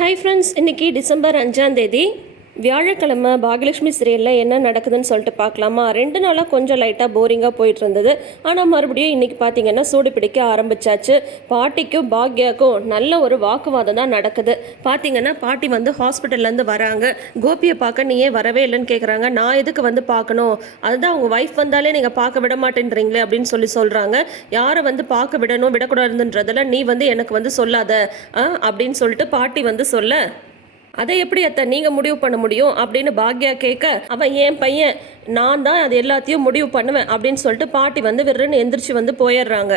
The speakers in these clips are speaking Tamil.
ஹாய் ஃப்ரெண்ட்ஸ் இன்னைக்கு டிசம்பர் அஞ்சாந்தேதி வியாழக்கிழமை பாகியலட்சுமி சீரியலில் என்ன நடக்குதுன்னு சொல்லிட்டு பார்க்கலாமா? ரெண்டு நாளாக கொஞ்சம் லைட்டாக போரிங்காக போயிட்டு இருந்தது. ஆனால் மறுபடியும் இன்றைக்கி பார்த்தீங்கன்னா சூடு பிடிக்க ஆரம்பிச்சாச்சு. பாட்டிக்கும் பாக்யாக்கும் நல்ல ஒரு வாக்குவாதம் தான் நடக்குது. பார்த்தீங்கன்னா பாட்டி வந்து ஹாஸ்பிட்டல்லேருந்து வராங்க. கோபியை பார்க்க நீ ஏன் வரவே இல்லைன்னு கேட்குறாங்க நான் எதுக்கு வந்து பார்க்கணும்? அதுதான் உங்கள் ஒய்ஃப் வந்தாலே நீங்கள் பார்க்க விட மாட்டேன்றீங்களே அப்படின்னு சொல்லி சொல்கிறாங்க யாரை வந்து பார்க்க விடணும் விடக்கூடாதுன்றதில் நீ வந்து எனக்கு வந்து சொல்லாத ஆ, அப்படின்னு சொல்லிட்டு பாட்டி வந்து சொல்ல அதை எப்படி அத்தை நீங்கள் முடிவு பண்ண முடியும் அப்படின்னு பாக்யா கேட்க அவன் என் பையன் நான் தான் அது எல்லாத்தையும் முடிவு பண்ணுவேன் அப்படின்னு சொல்லிட்டு பாட்டி வந்து விருன்னு எந்திரிச்சு வந்து போயிடுறாங்க.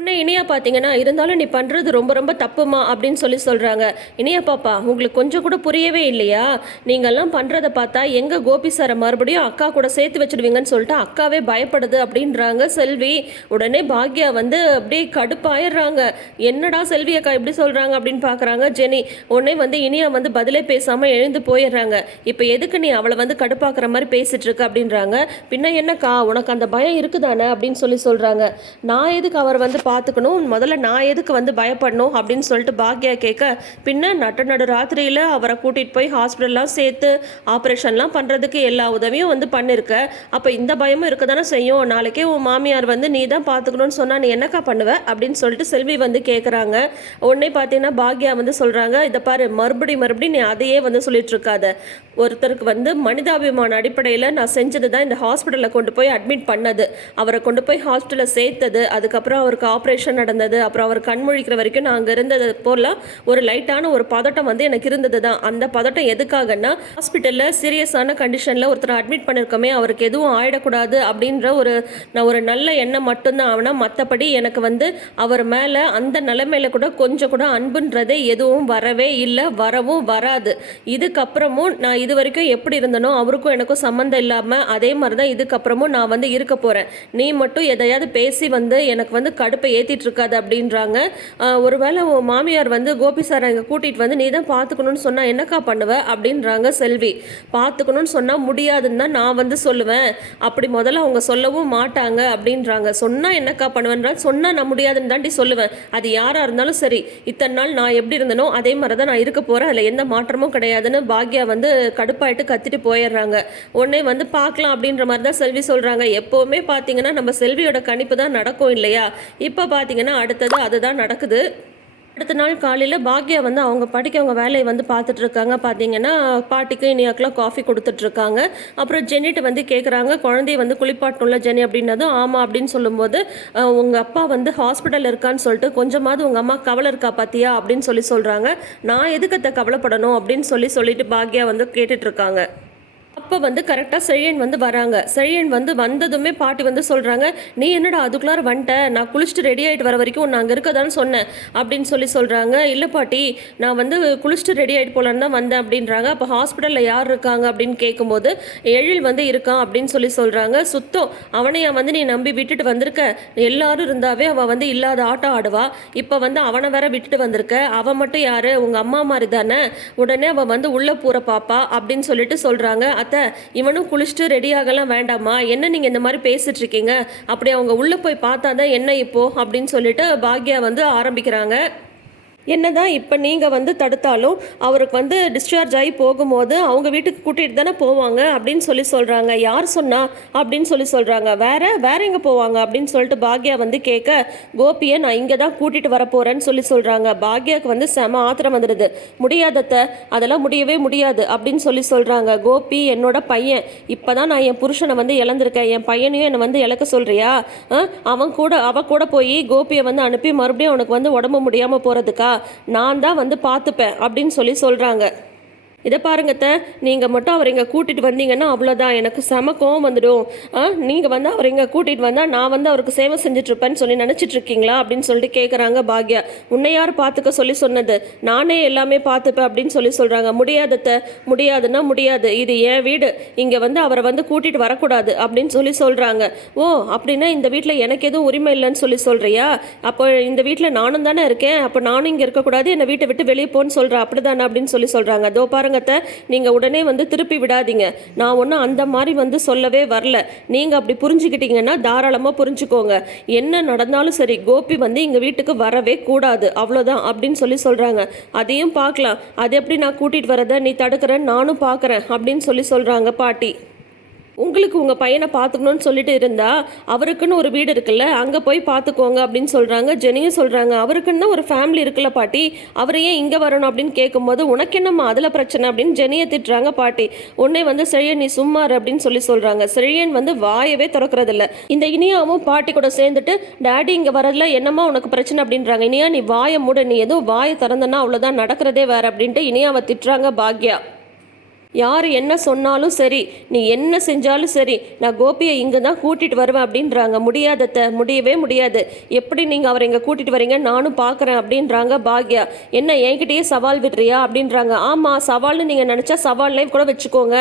உன்னை இனியா பார்த்தீங்கன்னா இருந்தாலும் நீ பண்ணுறது ரொம்ப ரொம்ப தப்புமா அப்படின்னு சொல்லி சொல்கிறாங்க இனியா பாப்பா உங்களுக்கு கொஞ்சம் கூட புரியவே இல்லையா? நீங்கள்லாம் பண்ணுறத பார்த்தா எங்கள் கோபி சாரை மறுபடியும் அக்கா கூட சேர்த்து வச்சுடுவீங்கன்னு சொல்லிட்டு அக்காவே பயப்படுது அப்படின்றாங்க செல்வி. உடனே பாக்யா வந்து அப்படியே கடுப்பாயிடுறாங்க. என்னடா செல்வி அக்கா எப்படி சொல்கிறாங்க அப்படின்னு பார்க்குறாங்க ஜெனி. உடனே வந்து இனியா வந்து பதிலே பேசாமல் எழுந்து போயிடுறாங்க. இப்போ எதுக்கு நீ அவளை வந்து கடுப்பாக்குற மாதிரி பேசிகிட்ருக்க அப்படின்றாங்க. பின்ன என்னக்கா உனக்கு அந்த பயம் இருக்குதானே அப்படின்னு சொல்லி சொல்கிறாங்க நான் எதுக்கு அவர் வந்து பார்த்துக்கணும். முதல்ல நான் எதுக்கு வந்து பயப்படணும் அப்படின்னு சொல்லிட்டு பாக்யா கேட்க பின்ன நட்ட நடு ராத்திரியில் அவரை கூட்டிகிட்டு போய் ஹாஸ்பிட்டல்லாம் சேர்த்து ஆப்ரேஷன்லாம் பண்ணுறதுக்கு எல்லா உதவியும் வந்து பண்ணியிருக்க அப்போ இந்த பயமும் இருக்க தானே செய்யும். நாளைக்கே உன் மாமியார் வந்து நீ தான் பார்த்துக்கணும்னு சொன்னால் நீ என்னக்கா பண்ணுவ? அப்படின்னு சொல்லிட்டு செல்வி வந்து கேட்குறாங்க உடனே பார்த்தீங்கன்னா பாக்யா வந்து சொல்கிறாங்க இதை பாரு மறுபடி மறுபடி நீ அதையே வந்து சொல்லிட்டு இருக்காத. ஒருத்தருக்கு வந்து மனிதாபிமான அடிப்படையில் நான் செஞ்சது தான் இந்த ஹாஸ்பிட்டலில் கொண்டு போய் அட்மிட் பண்ணது. அவரை கொண்டு போய் ஹாஸ்பிட்டலில் சேர்த்தது. அதுக்கப்புறம் அவருக்கு ஆப்ரேஷன் நடந்தது. அப்புறம் அவர் கண் முழிக்கிற வரைக்கும் நான் அங்கே இருந்தது போல் ஒரு லைட்டான ஒரு பதட்டம் வந்து எனக்கு இருந்தது தான் அந்த பதட்டம் எதுக்காகன்னா ஹாஸ்பிட்டலில் சீரியஸான கண்டிஷனில் ஒருத்தர் அட்மிட் பண்ணியிருக்கோமே அவருக்கு எதுவும் ஆயிடக்கூடாது அப்படின்ற ஒரு நான் ஒரு நல்ல எண்ணம் மட்டும்தான். ஆனால் மற்றபடி எனக்கு வந்து அவர் மேலே அந்த நிலைமையில கூட கொஞ்சம் கூட அன்புன்றதே எதுவும் வரவே இல்லை வரவும் வராது. இதுக்கப்புறமும் நான் இது வரைக்கும் எப்படி இருந்தனோ அவருக்கும் எனக்கும் சம்மந்தம் இல்லாமல் அதே மாதிரி தான் இதுக்கப்புறமும் நான் வந்து இருக்க போகிறேன் நீ மட்டும் எதையாவது பேசி வந்து எனக்கு வந்து கடுப்பை ஏற்றிட்டு இருக்காது அப்படின்றாங்க ஒருவேளை உன் மாமியார் வந்து கோபி சார் அங்கே கூட்டிகிட்டு வந்து நீ தான் பார்த்துக்கணும்னு சொன்னால் என்னக்கா பண்ணுவ? அப்படின்றாங்க செல்வி. பார்த்துக்கணும்னு சொன்னால் முடியாதுன்னு தான் நான் வந்து சொல்லுவேன். அப்படி முதல்ல அவங்க சொல்லவும் மாட்டாங்க அப்படின்றாங்க. சொன்னால் என்னக்கா பண்ணுவேன்றா சொன்னால் நான் முடியாதுன்னு தாண்டி சொல்லுவேன். அது யாராக இருந்தாலும் சரி இத்தனை நாள் நான் எப்படி இருந்தனோ அதே மாதிரி தான் நான் இருக்க போகிறேன் அதில் எந்த மாற்றமும் கிடையாதுன்னு பாக்யா வந்து கடுப்பாயிட்டு கத்திட்டு போயிடுறாங்க. உடனே வந்து பார்க்கலாம் அப்படின்ற மாதிரி தான் செல்வி சொல்கிறாங்க எப்போவுமே பார்த்தீங்கன்னா நம்ம செல்வியோட கணிப்பு தான் நடக்கும் இல்லையா? இப்போ பார்த்தீங்கன்னா அடுத்தது அதுதான் நடக்குது. அடுத்த நாள் காலையில் பாக்யா வந்து அவங்க படிக்க அவங்க வேலையை வந்து பார்த்துட்டு இருக்காங்க. பார்த்தீங்கன்னா பாட்டிக்கு இனியாக்கெலாம் காஃபி கொடுத்துட்ருக்காங்க அப்புறம் ஜென்னிட்ட வந்து கேட்குறாங்க குழந்தைய வந்து குளிப்பாட்டணும்ல ஜெனி அப்படின்னதும் ஆமாம் அப்படின்னு சொல்லும்போது உங்கள் அப்பா வந்து ஹாஸ்பிட்டல் இருக்கான்னு சொல்லிட்டு கொஞ்சமாவது உங்கள் அம்மா கவலை இருக்கா பார்த்தியா அப்படின்னு சொல்லி சொல்கிறாங்க நான் எதுக்கத்தை கவலைப்படணும் அப்படின்னு சொல்லி சொல்லிட்டு பாக்யா வந்து கேட்டுட்ருக்காங்க அப்போ வந்து கரெக்டாக செழியன் வந்து வராங்க. செழியன் வந்து வந்ததுமே பாட்டி வந்து சொல்கிறாங்க நீ என்னடா அதுக்குள்ளார வந்துட்ட நான் குளிச்சுட்டு ரெடி ஆகிட்டு வர வரைக்கும் நான் அங்கே இருக்கதான்னு சொன்னேன். அப்படின்னு சொல்லி சொல்கிறாங்க இல்லை பாட்டி நான் வந்து குளிச்சுட்டு ரெடி ஆகிட்டு போகலான்னு தான் வந்தேன் அப்படின்றாங்க. அப்போ ஹாஸ்பிட்டலில் யார் இருக்காங்க அப்படின்னு கேட்கும்போது எழில் வந்து இருக்கான் அப்படின்னு சொல்லி சொல்கிறாங்க சுத்தம் அவனையா வந்து நீ நம்பி விட்டுட்டு வந்திருக்க? எல்லாரும் இருந்தாவே அவள் வந்து இல்லாத ஆட்டம் ஆடுவா. இப்போ வந்து அவனை வேற விட்டுட்டு வந்திருக்க. அவன் மட்டும் யார்? உங்கள் அம்மா மாதிரி தானே உடனே அவள் வந்து உள்ளே பூர பாப்பா அப்படின்னு சொல்லிட்டு சொல்கிறாங்க அத்தை இவனும் குளிச்சுட்டு ரெடி ஆகலாம் வேண்டாமா? என்ன நீங்கள் இந்த மாதிரி பேசிட்டு இருக்கீங்க அப்படி அவங்க உள்ளே போய் பார்த்தா தான் என்ன இப்போ? அப்படின்னு சொல்லிட்டு பாக்யா வந்து ஆரம்பிக்கிறாங்க. என்னதான் இப்போ நீங்கள் வந்து தடுத்தாலும் அவருக்கு வந்து டிஸ்சார்ஜ் ஆகி போகும்போது அவங்க வீட்டுக்கு கூட்டிகிட்டு தானே போவாங்க அப்படின்னு சொல்லி சொல்கிறாங்க யார் சொன்னா அப்படின்னு சொல்லி சொல்கிறாங்க வேற வேற எங்கே போவாங்க அப்படின்னு சொல்லிட்டு பாக்யா வந்து கேட்க கோபியை நான் இங்கே தான் கூட்டிகிட்டு வர போகிறேன்னு சொல்லி சொல்கிறாங்க பாக்யாவுக்கு வந்து செம ஆத்திரம் வந்துடுது. முடியாதத்த அதெல்லாம் முடியவே முடியாது அப்படின்னு சொல்லி சொல்கிறாங்க கோபி என்னோட பையன். இப்போ தான் நான் என் புருஷனை வந்து இழந்திருக்கேன். என் பையனையும் என்னை வந்து இழக்க சொல்கிறியா அவன் கூட அவ கூட போய் கோபியை வந்து அனுப்பி மறுபடியும் அவனுக்கு வந்து உடம்பு முடியாமல் போகிறதுக்கா நான் தான் வந்து பார்த்துப்பேன் அப்படின்னு சொல்லி சொல்கிறாங்க இதை பாருங்கத்தை நீங்கள் மட்டும் அவர் இங்கே கூட்டிகிட்டு வந்தீங்கன்னா அவ்வளோதான் எனக்கு செம கோவம் வந்துடும். ஆ நீங்கள் வந்து அவர் இங்கே கூட்டிகிட்டு வந்தால் நான் வந்து அவருக்கு சேவை செஞ்சுட்ருப்பேன்னு சொல்லி நினச்சிட்டு இருக்கீங்களா அப்படின்னு சொல்லிட்டு கேட்குறாங்க பாக்யா. உன்னை யார் பார்த்துக்க சொல்லி சொன்னது? நானே எல்லாமே பார்த்துப்பேன் அப்படின்னு சொல்லி சொல்கிறாங்க முடியாதத்த முடியாதுன்னா முடியாது. இது என் வீடு. இங்கே வந்து அவரை வந்து கூட்டிகிட்டு வரக்கூடாது அப்படின்னு சொல்லி சொல்கிறாங்க ஓ அப்படின்னா இந்த வீட்டில் எனக்கு எதுவும் உரிமை இல்லைன்னு சொல்லி சொல்கிறியா அப்போ இந்த வீட்டில் நானும் தானே இருக்கேன். அப்போ நானும் இங்கே இருக்கக்கூடாது. என்னை வீட்டை விட்டு வெளியே போன்னு சொல்கிறேன் அப்படி தானே அப்படின்னு சொல்லி சொல்கிறாங்க அதோ பாருங்க. பிரசங்கத்தை நீங்கள் உடனே வந்து திருப்பி விடாதீங்க. நான் ஒன்றும் அந்த மாதிரி வந்து சொல்லவே வரல. நீங்கள் அப்படி புரிஞ்சுக்கிட்டீங்கன்னா தாராளமாக புரிஞ்சுக்கோங்க. என்ன நடந்தாலும் சரி கோபி வந்து எங்கள் வீட்டுக்கு வரவே கூடாது. அவ்வளோதான் அப்படின்னு சொல்லி சொல்கிறாங்க அதையும் பார்க்கலாம். அது எப்படி நான் கூட்டிகிட்டு வரதை நீ தடுக்கிறேன்னு நானும் பார்க்குறேன் அப்படின்னு சொல்லி சொல்கிறாங்க பாட்டி. உங்களுக்கு உங்கள் பையனை பார்த்துக்கணும்னு சொல்லிட்டு இருந்தா அவருக்குன்னு ஒரு வீடு இருக்குல்ல அங்கே போய் பார்த்துக்கோங்க அப்படின்னு சொல்கிறாங்க ஜெனியும் சொல்கிறாங்க அவருக்குன்னு தான் ஒரு ஃபேமிலி இருக்குல்ல பாட்டி அவரை ஏன் இங்கே வரணும் அப்படின்னு கேட்கும்போது உனக்கு என்னம்மா அதில் பிரச்சனை? அப்படின்னு ஜெனியை திட்டுறாங்க பாட்டி. உன்னை வந்து செழியன் நீ சும்மாரு அப்படின்னு சொல்லி சொல்கிறாங்க செழியன் வந்து வாயவே திறக்கறதில்ல. இந்த இனியாவும் பாட்டி கூட சேர்ந்துட்டு டேடி இங்கே வரதுல என்னம்மா உனக்கு பிரச்சனை? அப்படின்றாங்க. இனியா நீ வாயை மூட நீ எதுவும் வாயை திறந்தனா அவ்வளோதான் நடக்கிறதே வேறு அப்படின்ட்டு இனியாவை திட்டுறாங்க பாக்யா. யார் என்ன சொன்னாலும் சரி நீ என்ன செஞ்சாலும் சரி நான் கோபியை இங்கே தான் கூட்டிகிட்டு வருவேன் அப்படின்றாங்க. முடியாதத்த முடியவே முடியாது. எப்படி நீங்கள் அவரை இங்கே கூட்டிகிட்டு வரீங்க? நானும் பார்க்குறேன் அப்படின்றாங்க பாக்யா. என்ன என்கிட்டயே சவால் விடுறியா? அப்படின்றாங்க. ஆமாம் சவால்னு நீங்கள் நினச்சா சவால்லையும் கூட வச்சுக்கோங்க.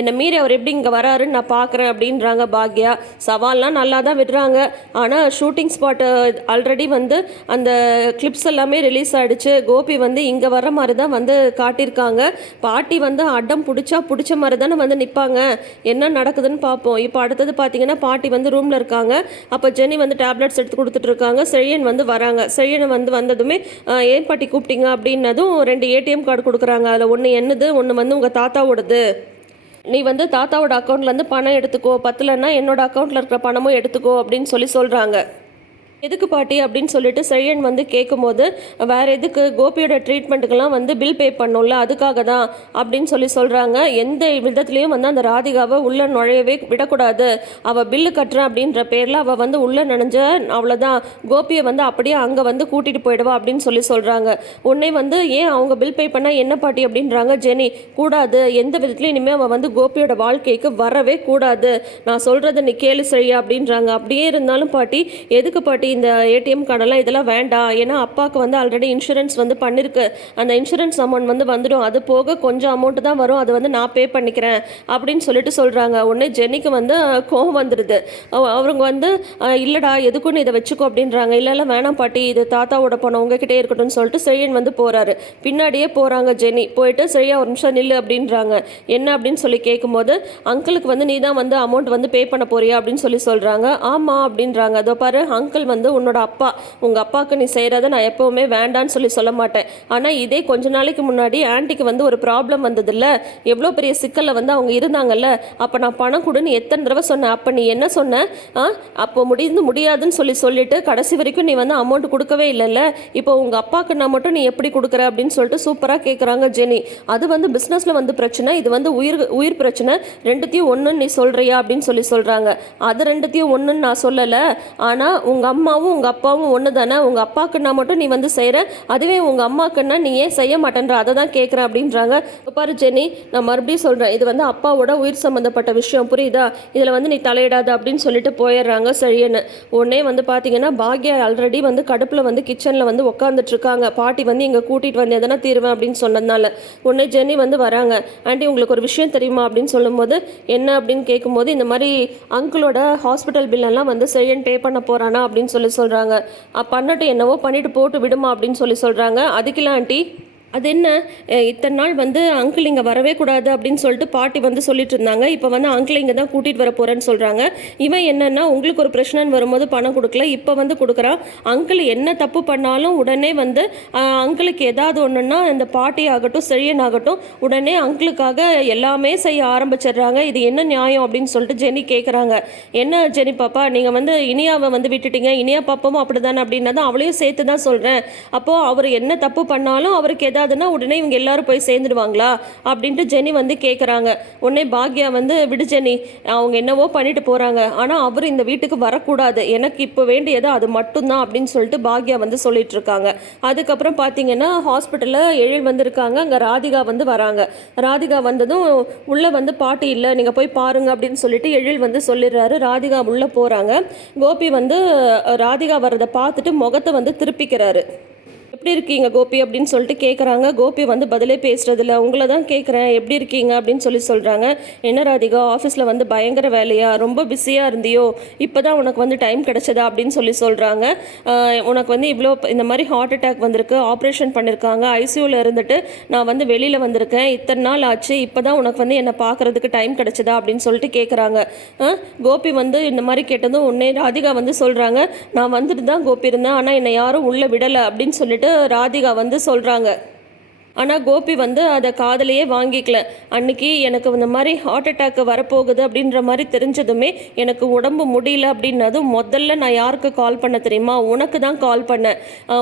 என்னை மீறி அவர் எப்படி இங்கே வராருன்னு நான் பார்க்குறேன் அப்படின்றாங்க பாக்யா. சவால்லாம் நல்லா தான் விடுறாங்க. ஆனால் ஷூட்டிங் ஸ்பாட்டு ஆல்ரெடி வந்து அந்த கிளிப்ஸ் எல்லாமே ரிலீஸ் ஆகிடுச்சு கோபி வந்து இங்கே வர மாதிரி தான் வந்து காட்டியிருக்காங்க. பாட்டி வந்து அடம் பிடிச்சா பிடிச்ச மாதிரி தானே வந்து நிற்பாங்க என்ன நடக்குதுன்னு பார்ப்போம். இப்போ அடுத்தது பார்த்தீங்கன்னா பாட்டி வந்து ரூமில் இருக்காங்க. அப்போ ஜெனி வந்து டேப்லெட்ஸ் எடுத்து கொடுத்துட்டு இருக்காங்க. செழியன் வந்து வராங்க. செழியனை வந்து வந்ததுமே ஏன் பாட்டி கூப்பிட்டீங்க? அப்படின்னதும் ரெண்டு ஏடிஎம் கார்டு கொடுக்குறாங்க. அதில் ஒன்று என்னது ஒன்று வந்து உங்கள் தாத்தாவோடது. நீ வந்து தாத்தாவோட அக்கௌண்ட்லேருந்து பணம் எடுத்துக்கோ. பத்தலைன்னா என்னோட அக்கௌண்ட்டில் இருக்கிற பணமும் எடுத்துக்கோ அப்படின்னு சொல்லி சொல்கிறாங்க எதுக்கு பாட்டி அப்படின்னு சொல்லிட்டு செழியன் வந்து கேட்கும்போது வேற எதுக்கு? கோபியோட ட்ரீட்மெண்ட்டுக்கெல்லாம் வந்து பில் பே பண்ணோம்ல அதுக்காக தான் அப்படின்னு சொல்லி சொல்கிறாங்க எந்த விதத்துலேயும் வந்து அந்த ராதிகாவை உள்ளே நுழையவே விடக்கூடாது. அவள் பில்லு கட்டுறேன் அப்படின்ற பேரில் அவள் வந்து உள்ளே நினைஞ்ச அவ்வளோதான் கோபியை வந்து அப்படியே அங்கே வந்து கூட்டிகிட்டு போயிடுவா அப்படின்னு சொல்லி சொல்கிறாங்க உடனே வந்து ஏன் அவங்க பில் பே பண்ணால் என்ன பாட்டி அப்படின்றாங்க ஜெனி கூடாது. எந்த விதத்துலையும் இனிமேல் அவள் வந்து கோபியோட வாழ்க்கைக்கு வரவே கூடாது. நான் சொல்கிறத நீ கேளு சரியா அப்படின்றாங்க. அப்படியே இருந்தாலும் பாட்டி எதுக்கு பாட்டி இந்த ஏடிஎம் கார்டெல்லாம் இதெல்லாம் வேண்டாம் ஏன்னா அப்பாவுக்கு வந்து ஆல்ரெடி இன்சூரன்ஸ் வந்து பண்ணியிருக்கு அந்த இன்சூரன்ஸ் அமௌண்ட் வந்து வந்துடும். அது போக கொஞ்சம் அமௌண்ட்டு தான் வரும். அது வந்து நான் பே பண்ணிக்கிறேன் அப்படின்னு சொல்லிட்டு சொல்கிறாங்க உடனே ஜென்னிக்கு வந்து கோபம் கோவம் வந்துடுது அவங்க வந்து இல்லைடா எதுக்குன்னு நீ இதை வச்சுக்கோ அப்படின்றாங்க. இல்லை இல்லை வேணாம் பாட்டி. இது தாத்தாவோட பணம் உங்ககிட்டே இருக்கட்டும்னு சொல்லிட்டு செழியன் வந்து போகிறாரு பின்னாடியே போகிறாங்க ஜெனி. போயிட்டு சரியா ஒரு நிமிஷம் நில்லு அப்படின்றாங்க. என்ன அப்படின்னு சொல்லி கேட்கும்போது அங்கிளுக்கு வந்து நீ தான் வந்து அமௌண்ட் வந்து பே பண்ண போறியா? அப்படின்னு சொல்லி சொல்கிறாங்க ஆமாம் அப்படின்றாங்க. அதோ பாரு அங்கிள் வந்து உன்னோட அப்பா உங்கள் அப்பாவுக்கு நீ செய்கிறத நான் எப்போவுமே வேண்டான்னு சொல்லி சொல்ல மாட்டேன். ஆனால் இதே கொஞ்ச நாளைக்கு முன்னாடி ஆண்டிக்கு வந்து ஒரு ப்ராப்ளம் வந்ததில்ல. எவ்வளோ பெரிய சிக்கலில் வந்து அவங்க இருந்தாங்கல்ல. அப்போ நான் பணம் கொடுன்னு எத்தனை தடவை சொன்னேன் அப்போ நீ என்ன சொன்ன? ஆ? அப்போ முடிந்து முடியாதுன்னு சொல்லி சொல்லிட்டு கடைசி வரைக்கும் நீ வந்து அமௌண்ட் கொடுக்கவே இல்லைல்ல. இப்போ உங்கள் அப்பாவுக்கு நான் மட்டும் நீ எப்படி கொடுக்குற அப்படின்னு சொல்லிட்டு சூப்பராக கேட்குறாங்க ஜெனி. அது வந்து பிஸ்னஸில் வந்து பிரச்சனை இது வந்து உயிர் உயிர் பிரச்சனை. ரெண்டுத்தையும் ஒன்றுன்னு நீ சொல்கிறியா அப்படின்னு சொல்லி சொல்கிறாங்க அது ரெண்டுத்தையும் ஒன்றுன்னு நான் சொல்லலை. ஆனால் உங்கள் அம்மாவும் உங்கள் அப்பாவும் ஒன்று தானே உங்கள் அப்பாக்குன்னா மட்டும் நீ வந்து செய்கிற அதுவே உங்கள் அம்மாக்குன்னா நீ ஏன் செய்ய மாட்டேன்ற அதை தான் கேட்குற அப்படின்றாங்க பாரு ஜெனி நான் மறுபடியும் சொல்கிறேன் இது வந்து அப்பாவோட உயிர் சம்மந்தப்பட்ட விஷயம் புரியுதா? இதில் வந்து நீ தலையிடாத அப்படின்னு சொல்லிட்டு போயிடுறாங்க சரியன்னு. உடனே வந்து பார்த்தீங்கன்னா பாக்யா ஆல்ரெடி வந்து கடுப்பில் வந்து கிச்சனில் வந்து உட்காந்துட்ருக்காங்க பாட்டி வந்து இங்கே கூட்டிகிட்டு வந்து எதனா தீருவேன்? அப்படின்னு சொன்னதுனால. உடனே ஜெனி வந்து வராங்க ஆண்டி உங்களுக்கு ஒரு விஷயம் தெரியுமா? அப்படின்னு சொல்லும்போது என்ன? அப்படின்னு கேட்கும்போது இந்த மாதிரி அங்கிளோட ஹாஸ்பிட்டல் பில்லெல்லாம் வந்து சரியன் பே பண்ண போகிறானா அப்படின்னு சொல்லி சொல்கிறாங்க பண்ணட்டும் என்னவோ பண்ணிட்டு போட்டு விடுமா அப்படின்னு சொல்லி சொல்கிறாங்க அதுக்கெல்லாம் ஆண்டி அது என்ன? இத்தனை நாள் வந்து அங்கிள் இங்கே வரவே கூடாது அப்படின்னு சொல்லிட்டு பாட்டி வந்து சொல்லிட்டு இருந்தாங்க. இப்போ வந்து அங்கிள் இங்கே தான் கூட்டிகிட்டு வர போகிறேன்னு சொல்கிறாங்க இவன் என்னென்னா உங்களுக்கு ஒரு பிரச்சனைன்னு வரும்போது பணம் கொடுக்கல இப்போ வந்து கொடுக்குறான் அங்கிள் என்ன தப்பு பண்ணாலும் உடனே வந்து அங்கிளுக்கு ஏதாவது ஒன்றுன்னா இந்த பாட்டி ஆகட்டும் செழியன் ஆகட்டும் உடனே அங்கிளுக்காக எல்லாமே செய்ய ஆரம்பிச்சிடுறாங்க. இது என்ன நியாயம் அப்படின்னு சொல்லிட்டு ஜெனி கேட்குறாங்க என்ன ஜெனி பாப்பா நீங்கள் வந்து இனியாவை வந்து விட்டுட்டீங்க. இனியா பாப்பாவும் அப்படிதானே அப்படின்னா தான் அவளையும் சேர்த்து தான் சொல்கிறேன் அப்போது அவர் என்ன தப்பு பண்ணாலும் அவருக்கு ஏதாவதுன்னா உடனே இவங்க எல்லாரும் போய் சேர்ந்துடுவாங்களா அப்படின்ட்டு ஜெனி வந்து கேட்குறாங்க உடனே பாக்யா வந்து விடு ஜெனி அவங்க என்னவோ பண்ணிட்டு போகிறாங்க ஆனால் அவர் இந்த வீட்டுக்கு வரக்கூடாது. எனக்கு இப்போ வேண்டியது அது மட்டும்தான் அப்படின்னு சொல்லிட்டு பாக்யா வந்து சொல்லிட்டு இருக்காங்க. அதுக்கப்புறம் பார்த்தீங்கன்னா ஹாஸ்பிட்டலில் எழில் வந்திருக்காங்க. அங்கே ராதிகா வந்து வராங்க. ராதிகா வந்ததும் உள்ளே வந்து பாட்டி இல்லை நீங்கள் போய் பாருங்க அப்படின்னு சொல்லிட்டு எழில் வந்து சொல்லிடுறாரு. ராதிகா உள்ளே போகிறாங்க கோபி வந்து ராதிகா வர்றதை பார்த்துட்டு முகத்தை வந்து திருப்பிக்கிறாரு. எப்படி இருக்கீங்க கோபி அப்படின்னு சொல்லிட்டு கேட்குறாங்க கோபி வந்து பதிலே பேசுறதில்ல. உங்களை தான் கேட்குறேன் எப்படி இருக்கீங்க அப்படின்னு சொல்லி சொல்கிறாங்க என்ன ராதிகா ஆஃபீஸில் வந்து பயங்கர வேலையா? ரொம்ப பிஸியாக இருந்தியோ? இப்போ தான் உனக்கு வந்து டைம் கிடைச்சதா? அப்படின்னு சொல்லி சொல்கிறாங்க உனக்கு வந்து இவ்வளோ இந்த மாதிரி ஹார்ட் அட்டாக் வந்திருக்கு. ஆப்ரேஷன் பண்ணியிருக்காங்க ஐசியூவில் இருந்துட்டு நான் வந்து வெளியில் வந்திருக்கேன். இத்தனை நாள் ஆச்சு. இப்போ தான் உனக்கு வந்து என்னை பார்க்குறதுக்கு டைம் கிடச்சதா? அப்படின்னு சொல்லிட்டு கேட்குறாங்க கோபி வந்து இந்த மாதிரி கேட்டதும் உன்னே ராதிகா வந்து சொல்கிறாங்க நான் வந்துட்டு தான் கோபி இருந்தேன். ஆனால் என்னை யாரும் உள்ளே விடலை அப்படின்னு சொல்லிட்டு ராதிகா வந்து சொல்கிறாங்க ஆனால் கோபி வந்து அதை காதலையே வாங்கிக்கல. அன்னைக்கு எனக்கு இந்த மாதிரி ஹார்ட் அட்டாக் வரப்போகுது அப்படின்ற மாதிரி தெரிஞ்சதுமே எனக்கு உடம்பு முடியல அப்படின்னதும் முதல்ல நான் யாருக்கு கால் பண்ண தெரியுமா? உனக்கு தான் கால் பண்ணேன்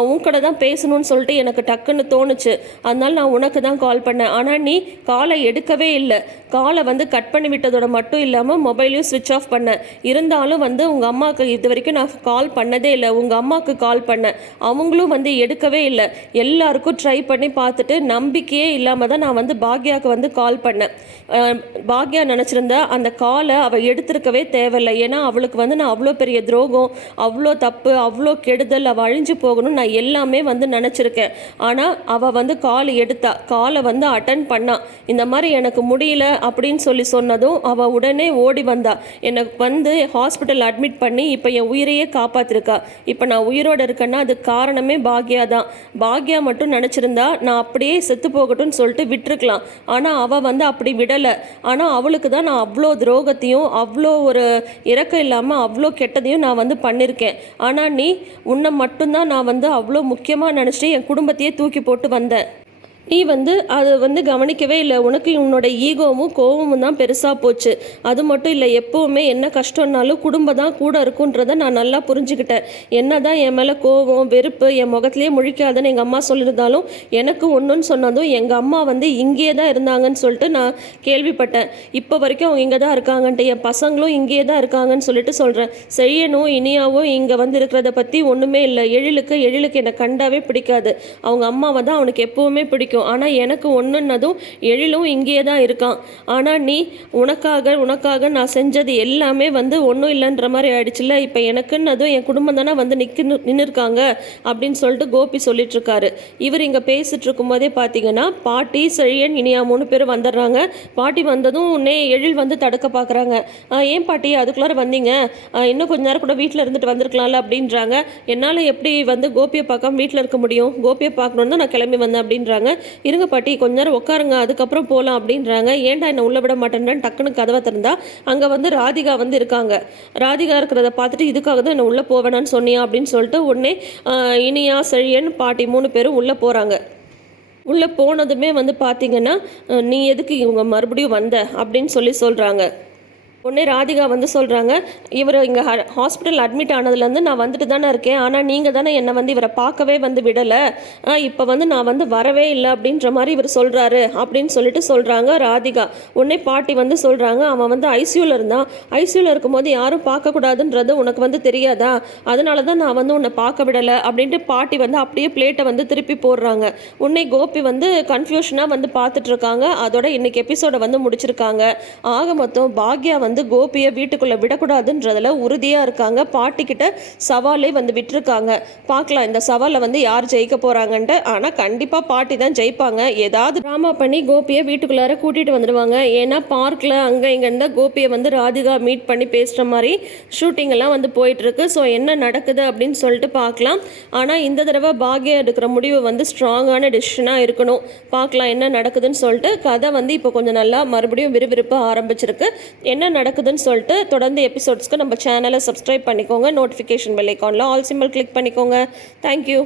உன் கூட தான் பேசணும்னு சொல்லிட்டு எனக்கு டக்குன்னு தோணுச்சு. அதனால நான் உனக்கு தான் கால் பண்ணேன். ஆனால் நீ காலை எடுக்கவே இல்லை. காலை வந்து கட் பண்ணி விட்டதோட மட்டும் இல்லாமல் மொபைலையும் சுவிட்ச் ஆஃப் பண்ணேன் இருந்தாலும் வந்து உங்கள் அம்மாவுக்கு இது வரைக்கும் நான் கால் பண்ணதே இல்லை. உங்கள் அம்மாவுக்கு கால் பண்ணேன் அவங்களும் வந்து எடுக்கவே இல்லை. எல்லாருக்கும் ட்ரை பண்ணி பார்த்துட்டு நம்பிக்கையே இல்லாமல் தான் நான் வந்து பாக்யாவுக்கு வந்து கால் பண்ணேன். பாக்யா நினச்சிருந்தா அந்த காலை அவள் எடுத்திருக்கவே தேவையில்லை. ஏன்னா அவளுக்கு வந்து நான் அவ்வளோ பெரிய துரோகம் அவ்வளோ தப்பு அவ்வளோ கெடுதல் அவள் அழிஞ்சு போகணும் நான் எல்லாமே வந்து நினச்சிருக்கேன். ஆனால் அவள் வந்து கால் எடுத்தா காலை வந்து அட்டன் பண்ணா. இந்த மாதிரி எனக்கு முடியல அப்படின்னு சொல்லி சொன்னதும் அவள் உடனே ஓடி வந்தா. எனக்கு வந்து ஹாஸ்பிட்டல் அட்மிட் பண்ணி இப்போ என் உயிரையே காப்பாத்திருக்கா. இப்போ நான் உயிரோடு இருக்கேன்னா அதுக்கு காரணமே பாக்யா தான். பாக்யா மட்டும் நினச்சிருந்தா நான் அப்படியே செத்து போகட்டும்னு சொல்லிட்டு விட்டுருக்கலாம். ஆனால் அவள் வந்து அப்படி விடலை. ஆனால் அவளுக்கு தான் நான் அவ்வளோ துரோகத்தையும் அவ்வளோ ஒரு இறக்கம் இல்லாமல் அவ்வளோ கெட்டதையும் நான் வந்து பண்ணியிருக்கேன் ஆனால் நீ உன்னை மட்டும்தான் நான் வந்து அவ்வளோ முக்கியமாக நினச்சிட்டு என் குடும்பத்தையே தூக்கி போட்டு வந்தேன். நீ வந்து அதை வந்து கவனிக்கவே இல்லை. உனக்கு உன்னோட ஈகோவும் கோவமும் தான் பெருசாக போச்சு. அது மட்டும் இல்லை எப்போவுமே என்ன கஷ்டம்னாலும் குடும்பம் தான் கூட இருக்குன்றதை நான் நல்லா புரிஞ்சுக்கிட்டேன். என்ன தான் என் மேலே கோவம் வெறுப்பு என் முகத்திலேயே முழிக்காதுன்னு எங்கள் அம்மா சொல்லியிருந்தாலும் எனக்கு ஒன்றுன்னு சொன்னதும் எங்கள் அம்மா வந்து இங்கேயே தான் இருந்தாங்கன்னு சொல்லிட்டு நான் கேள்விப்பட்டேன். இப்போ வரைக்கும் அவங்க இங்கே தான் இருக்காங்கன்ட்டு என் பசங்களும் இங்கேயே தான் இருக்காங்கன்னு சொல்லிட்டு சொல்கிறேன் செய்யணும் இனியாவும் இங்கே வந்து இருக்கிறத பற்றி ஒன்றுமே இல்லை. எழிலுக்கு எழிலுக்கு என்னை கண்டாவே பிடிக்காது. அவங்க அம்மாவை தான் அவனுக்கு எப்போவுமே பிடிக்கும். ஆனால் எனக்கு ஒன்றுன்னதும் எழிலும் இங்கேயே தான் இருக்கான். ஆனால் நீ உனக்காக உனக்காக நான் செஞ்சது எல்லாமே வந்து ஒன்றும் இல்லைன்ற மாதிரி ஆயிடுச்சுல இப்போ எனக்குன்னதும் என் குடும்பம் தானே வந்து நிற்க நின்றுருக்காங்க அப்படின்னு சொல்லிட்டு கோபி சொல்லிட்டு இருக்காரு இவர் இங்கே பேசிட்டு இருக்கும்போதே பார்த்தீங்கன்னா பாட்டி செழியன் இனியா மூணு பேர் வந்துடுறாங்க. பாட்டி வந்ததும் உன்னே எழில் வந்து தடுக்க பார்க்குறாங்க ஏன் பாட்டி அதுக்குள்ளார வந்தீங்க? இன்னும் கொஞ்ச நேரம் கூட வீட்டில் இருந்துட்டு வந்திருக்கலாம்ல? அப்படின்றாங்க. என்னால் எப்படி வந்து கோபியை பார்க்காம வீட்டில் இருக்க முடியும்? கோபியை பார்க்கணுன்னு தான் நான் கிளம்பி வந்தேன் அப்படின்றாங்க. இருங்க பாட்டி கொஞ்ச நேரம் உட்காருங்க அதுக்கப்புறம் போகலாம் அப்படின்றாங்க. ஏன்டா என்னை உள்ளே விட மாட்டேன்றேன் டக்குன்னு கதவை திறந்தா அங்கே வந்து ராதிகா வந்து இருக்காங்க. ராதிகா இருக்கிறத பார்த்துட்டு இதுக்காக தான் என்னை உள்ளே போவேணான்னு சொன்னியா அப்படின்னு சொல்லிட்டு உடனே இனியா செழியன் பாட்டி மூணு பேரும் உள்ளே போகிறாங்க உள்ளே போனதுமே வந்து பார்த்தீங்கன்னா நீ எதுக்கு இவங்க மறுபடியும் வந்த? அப்படின்னு சொல்லி சொல்கிறாங்க உடனே ராதிகா வந்து சொல்கிறாங்க இவர் இங்கே ஹாஸ்பிட்டல் அட்மிட் ஆனதுலேருந்து நான் வந்துட்டு தானே இருக்கேன் ஆனால் நீங்கள் தானே என்னை வந்து இவரை பார்க்கவே வந்து விடலை. இப்போ வந்து நான் வந்து வரவே இல்லை அப்படின்ற மாதிரி இவர் சொல்கிறாரு அப்படின்னு சொல்லிட்டு சொல்கிறாங்க ராதிகா. உடனே பாட்டி வந்து சொல்கிறாங்க அவன் வந்து ஐசியூவில் இருந்தான். ஐசியூவில் இருக்கும்போது யாரும் பார்க்கக்கூடாதுன்றது உனக்கு வந்து தெரியாதா? அதனால தான் நான் வந்து உன்னை பார்க்க விடலை அப்படின்ட்டு பாட்டி வந்து அப்படியே பிளேட்டை வந்து திருப்பி போடுறாங்க. உன்னை கோபி வந்து கன்ஃபியூஷனாக வந்து பார்த்துட்ருக்காங்க அதோட இன்னைக்கு எபிசோடை வந்து முடிச்சிருக்காங்க. ஆக மொத்தம் பாக்யா வந்து வந்து கோபியை வீட்டுக்குள்ளே விடக்கூடாதுன்றதில் உறுதியாக இருக்காங்க. பாட்டிக்கிட்ட சவாலே வந்து விட்டுருக்காங்க. பார்க்கலாம் இந்த சவாலை வந்து யார் ஜெயிக்க போகிறாங்கன்ட்டு ஆனால் கண்டிப்பாக பாட்டி தான் ஜெயிப்பாங்க. ஏதாவது ட்ராமா பண்ணி கோபியை வீட்டுக்குள்ளார கூட்டிகிட்டு வந்துடுவாங்க. ஏன்னா பார்க்கில் அங்கே இங்கேருந்து கோபியை வந்து ராதிகா மீட் பண்ணி பேசுகிற மாதிரி ஷூட்டிங்கெல்லாம் வந்து போயிட்டுருக்கு. ஸோ என்ன நடக்குது அப்படின்னு சொல்லிட்டு பார்க்கலாம். ஆனால் இந்த தடவை பாக்யா எடுக்கிற முடிவு வந்து ஸ்ட்ராங்கான டிசிஷனாக இருக்கணும். பார்க்கலாம் என்ன நடக்குதுன்னு சொல்லிட்டு. கதை வந்து இப்போ கொஞ்சம் நல்லா மறுபடியும் விறுவிறுப்பாக ஆரம்பிச்சிருக்கு. என்ன நடக்குதுன்னு சொல்லிட்டு தொடர்ந்து எபிசோட்ஸ்க்கு நம்ம சேனலை சப்ஸ்கிரைப் பண்ணிக்கோங்க. நோட்டிஃபிகேஷன் பெல் ஐக்கானில் ஆல் சிம்பிள் கிளிக் பண்ணிக்கோங்க. Thank you